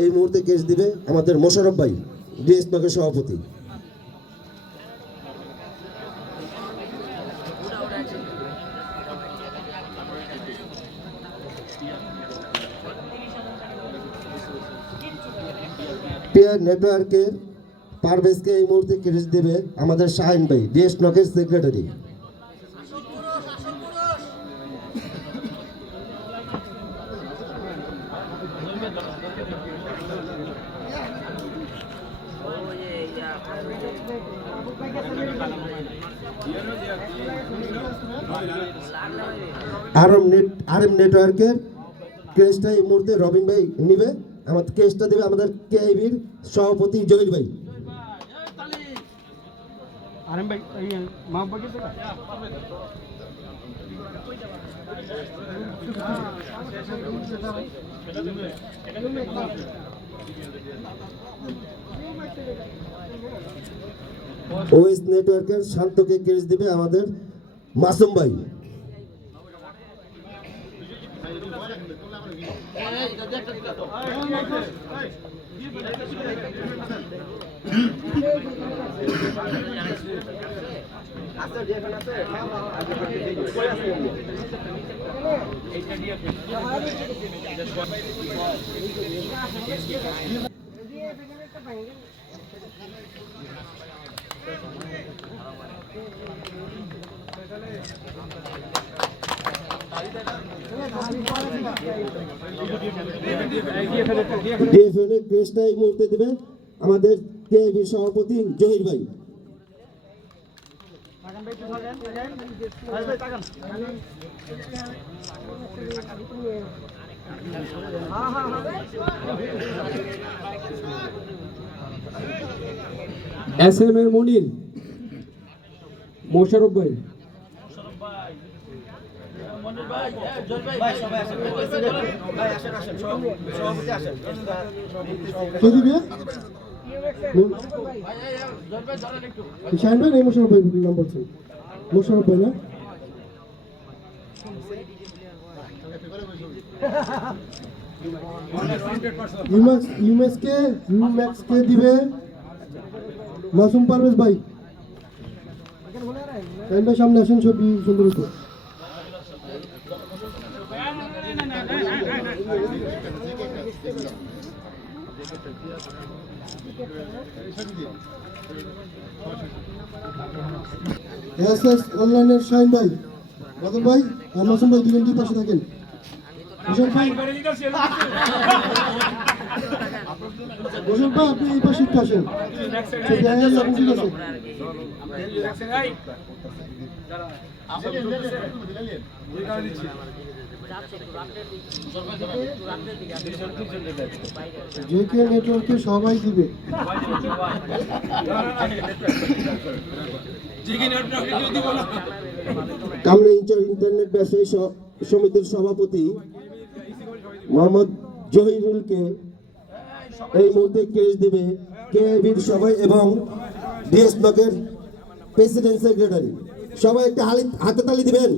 এই মুহূর্তে কেস দিবে আমাদের মোশাররফ ভাই, ডিএস ব্লকের সভাপতি। পিয়ার নেটওয়ার্কের পারভেজকে এই মুহূর্তে কেস দেবে আমাদের শাহিন ভাই, ডিএস ব্লকের সেক্রেটারি। আরএম নেটওয়ার্কের কেসটা এই মুহূর্তে রবিন ভাই নিবে, আমাদের কেসটা দেবে আমাদের কেআইবির সভাপতি জহির ভাই। আরএম ভাই মা বকে ওএস নেটওয়ার্কের শান্তকে কেস দিবে আমাদের মাসুম ভাই। ডিএফএল কেসটা এই মুহূর্তে দেবে আমাদের কেআইবি সভাপতি জহির ভাই। এসএম এর মনির, মোশাররফ ভাই। শাহিন ভাই নেই, মোশাররফ ভাই নাম বলছেন, মোশাররফ ভাই না? ইউম্যাক্সকে দিবে মাসুম পারভেজ ভাই। শাহিন ভাই সামনে আসেন, ছবি সুন্দর হতো। অনলাইনের শাহিন ভাই, বাদল ভাই আর মাসুম ভাই দুজন দুই পাশে থাকেন। মোশাররফ ভাই আপনি এই পাশে একটু আসেন। ঠিক আছে, জেকে নেটওয়ার্কে সবাই দিবে। কামরা ইন্টারনেট ব্যবসায়ী সমিতির সভাপতি মোহাম্মদ জহিরুলকে এই মুহূর্তে কেস দেবে কেআইবির সবাই এবং ডিএস ব্লকের প্রেসিডেন্ট সেক্রেটারি। সবাই একটা হাতে তালি দিবেন।